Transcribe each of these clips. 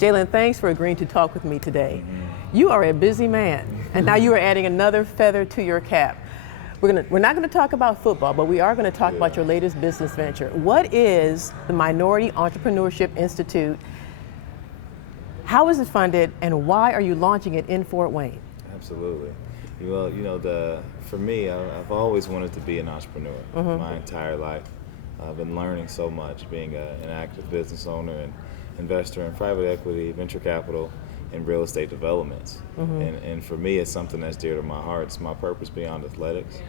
Jaylon, thanks for agreeing to talk with me today. You are a busy man, and now you are adding another feather to your cap. We're not going to talk about football, but we are going to talk about your latest business venture. What is the Minority Entrepreneurship Institute? How is it funded, and why are you launching it in Fort Wayne? Absolutely. Well, for me, I've always wanted to be an entrepreneur my entire life. I've been learning so much, being an active business owner and investor in private equity, venture capital, and real estate developments. And for me, it's something that's dear to my heart. It's my purpose beyond athletics.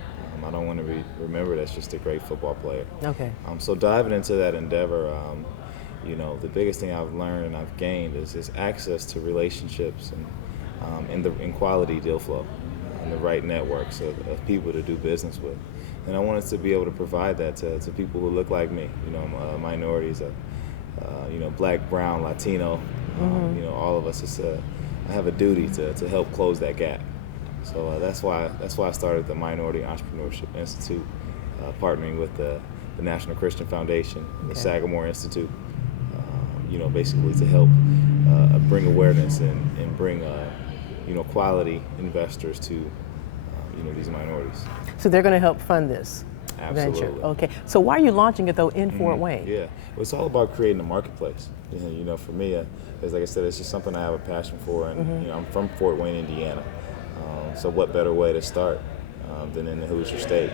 I don't want to be remembered as just a great football player. Okay. So diving into that endeavor, the biggest thing I've learned and I've gained is access to relationships and in quality deal flow and the right networks of people to do business with. And I wanted to be able to provide that to people who look like me, minorities, Black, Brown, Latino, all of us. I have a duty to help close that gap. So that's why I started the Minority Entrepreneurship Institute, partnering with the National Christian Foundation, the Sagamore Institute, basically to help bring awareness and bring quality investors to these minorities. So they're going to help fund this Absolutely. venture. Okay. So why are you launching it though in Fort Wayne? Yeah, well, it's all about creating a marketplace. For me, as like I said, it's just something I have a passion for, and I'm from Fort Wayne, Indiana. So what better way to start than in the Hoosier State?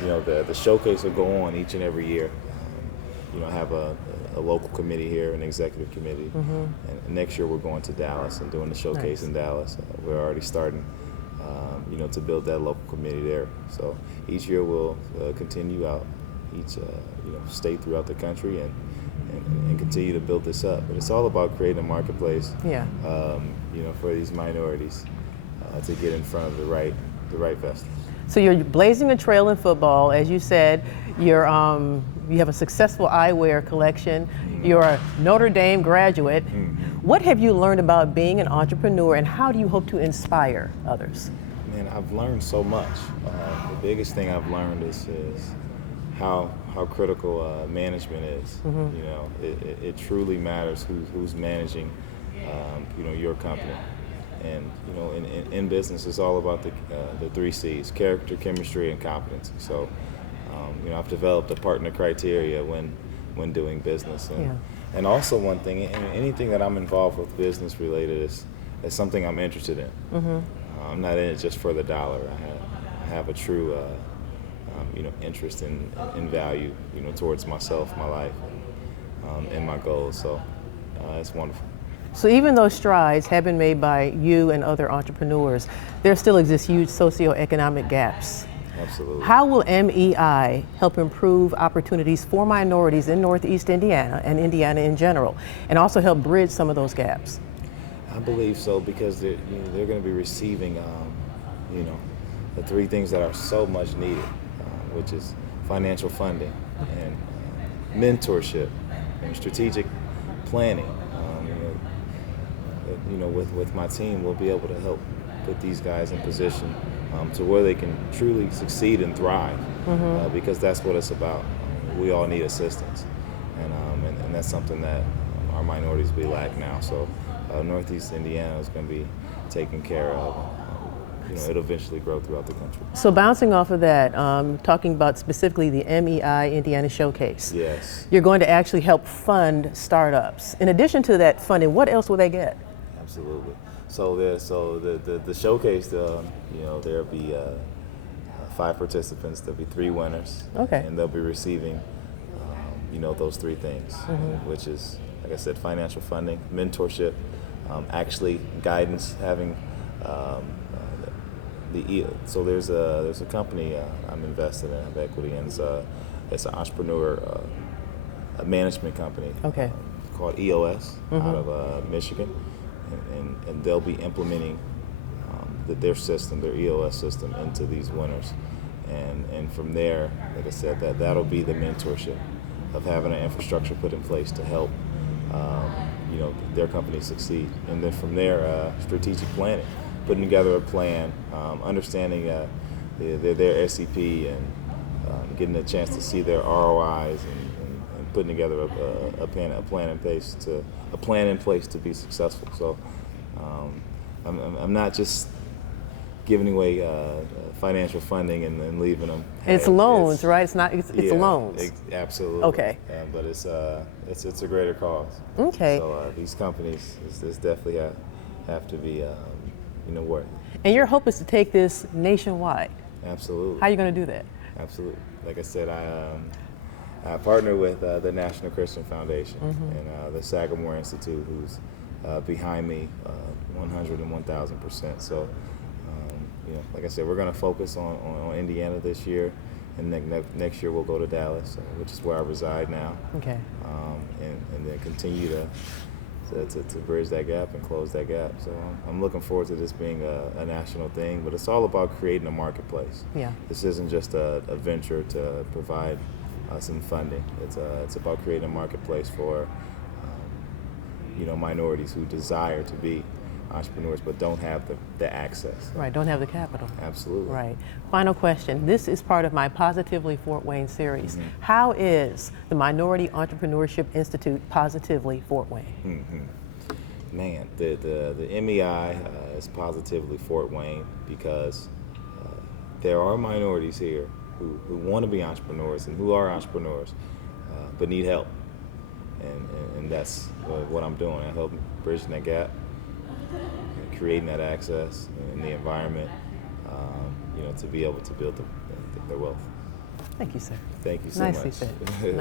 And the showcase will go on each and every year. I have a local committee here, an executive committee, and next year we're going to Dallas and doing the showcase in Dallas. We're already starting, to build that local committee there. So each year we'll continue out each state throughout the country and continue to build this up. But it's all about creating a marketplace, for these minorities to get in front of the right investors. So you're blazing a trail in football, as you said. You have a successful eyewear collection. You're a Notre Dame graduate. What have you learned about being an entrepreneur, and how do you hope to inspire others? Man, I've learned so much. The biggest thing I've learned is how critical management is. It truly matters who's managing your company. And in business, it's all about the 3 C's: character, chemistry, and competency. So I've developed a partner criteria when doing business. And also one thing, anything that I'm involved with business related is something I'm interested in. I'm not in it just for the dollar. I have a true interest in value towards myself, my life, and my goals. So it's wonderful. So even though strides have been made by you and other entrepreneurs, there still exist huge socioeconomic gaps. Absolutely. How will MEI help improve opportunities for minorities in Northeast Indiana and Indiana in general, and also help bridge some of those gaps? I believe so, because they're going to be receiving, the 3 things that are so much needed, which is financial funding and mentorship and strategic planning. With my team, we'll be able to help put these guys in position to where they can truly succeed and thrive, because that's what it's about. We all need assistance, and that's something that our minorities lack now. So Northeast Indiana is going to be taken care of. It'll eventually grow throughout the country. So bouncing off of that, talking about specifically the MEI Indiana Showcase. Yes. You're going to actually help fund startups. In addition to that funding, what else will they get? Absolutely. So the showcase, there'll be 5 participants. There'll be 3 winners. Okay. And they'll be receiving, those 3 things, which is, like I said, financial funding, mentorship, actually guidance, having so there's a company I'm invested in, I have equity in. It's an entrepreneur a management company called EOS out of Michigan. And they'll be implementing their system, their EOS system, into these winners, and from there, like I said, that'll be the mentorship of having an infrastructure put in place to help their company succeed, and then from there, strategic planning, putting together a plan, understanding their SCP, and getting a chance to see their ROIs putting together a plan in place to be successful. So I'm not just giving away financial funding and leaving them. It's loans, right? It's not. It's loans. Absolutely. Okay. But it's a greater cause. Okay. So these companies is definitely have to be worth. And your hope is to take this nationwide. Absolutely. How are you going to do that? Absolutely. Like I said, I partner with the National Christian Foundation and the Sagamore Institute, who's behind me 101,000%. So, like I said, we're going to focus on Indiana this year, and next year we'll go to Dallas, which is where I reside now. Okay. And then continue to bridge that gap and close that gap. So I'm looking forward to this being a national thing, but it's all about creating a marketplace. Yeah. This isn't just a venture to provide some funding. It's about creating a marketplace for minorities who desire to be entrepreneurs but don't have the access. Right, don't have the capital. Absolutely. Right. Final question. This is part of my Positively Fort Wayne series. How is the Minority Entrepreneurship Institute Positively Fort Wayne? Man, the MEI is Positively Fort Wayne because there are minorities here who want to be entrepreneurs and who are entrepreneurs but need help. And that's what I'm doing. I help bridging that gap, creating that access in the environment, to be able to build their wealth. Thank you, sir. Thank you so Nicely much. said.